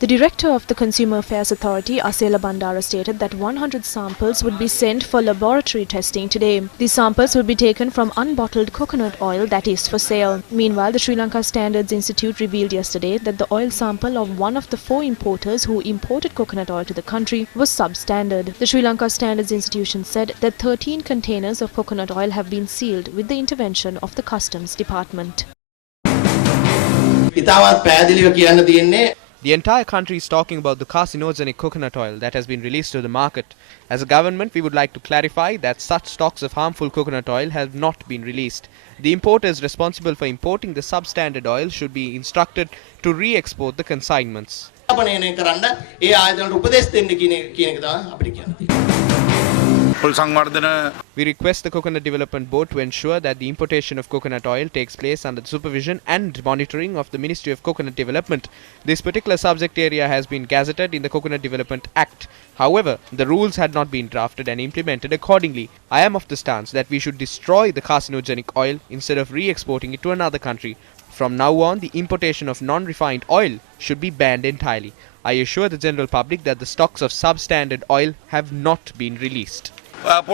The director of the Consumer Affairs Authority, Asela Bandara, stated that 100 samples would be sent for laboratory testing today. These samples would be taken from unbottled coconut oil that is for sale. Meanwhile, the Sri Lanka Standards Institute revealed yesterday that the oil sample of one of the 4 importers who imported coconut oil to the country was substandard. The Sri Lanka Standards Institution said that 13 containers of coconut oil have been sealed with the intervention of the Customs Department. The entire country is talking about the carcinogenic coconut oil that has been released to the market. As a government, we would like to clarify that such stocks of harmful coconut oil have not been released. The importers responsible for importing the substandard oil should be instructed to re-export the consignments. We request the Coconut Development Board to ensure that the importation of coconut oil takes place under the supervision and monitoring of the Ministry of Coconut Development. This particular subject area has been gazetted in the Coconut Development Act. However, the rules had not been drafted and implemented accordingly. I am of the stance that we should destroy the carcinogenic oil instead of re-exporting it to another country. From now on, the importation of non-refined oil should be banned entirely. I assure the general public that the stocks of substandard oil have not been released. 5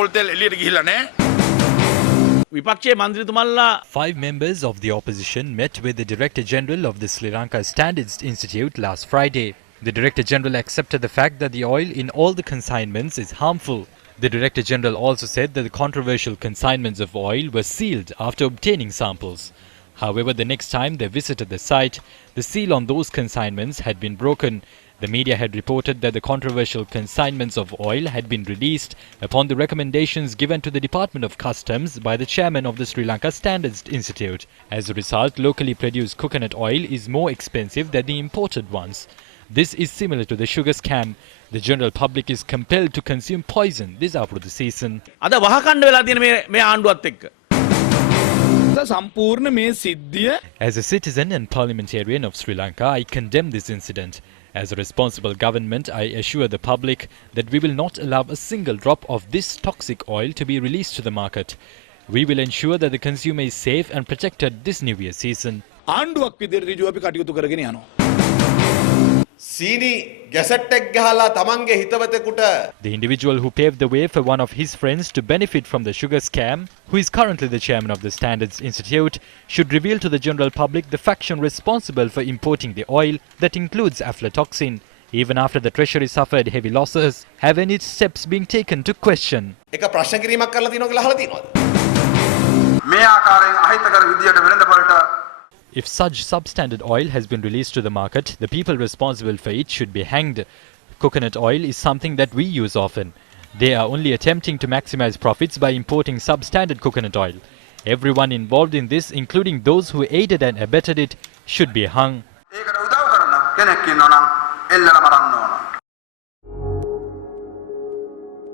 members of the opposition met with the Director General of the Sri Lanka Standards Institute last Friday. The Director General accepted the fact that the oil in all the consignments is harmful. The Director General also said that the controversial consignments of oil were sealed after obtaining samples. However, the next time they visited the site, the seal on those consignments had been broken. The media had reported that the controversial consignments of oil had been released upon the recommendations given to the Department of Customs by the chairman of the Sri Lanka Standards Institute. As a result, locally produced coconut oil is more expensive than the imported ones. This is similar to the sugar scam. The general public is compelled to consume poison this after the season. As a citizen and parliamentarian of Sri Lanka, I condemn this incident. As a responsible government, I assure the public that we will not allow a single drop of this toxic oil to be released to the market. We will ensure that the consumer is safe and protected this New Year season. The individual who paved the way for one of his friends to benefit from the sugar scam, who is currently the chairman of the Standards Institute, should reveal to the general public the faction responsible for importing the oil that includes aflatoxin. Even after the treasury suffered heavy losses, have any steps been taken to question? If such substandard oil has been released to the market, the people responsible for it should be hanged. Coconut oil is something that we use often. They are only attempting to maximize profits by importing substandard coconut oil. Everyone involved in this, including those who aided and abetted it, should be hung.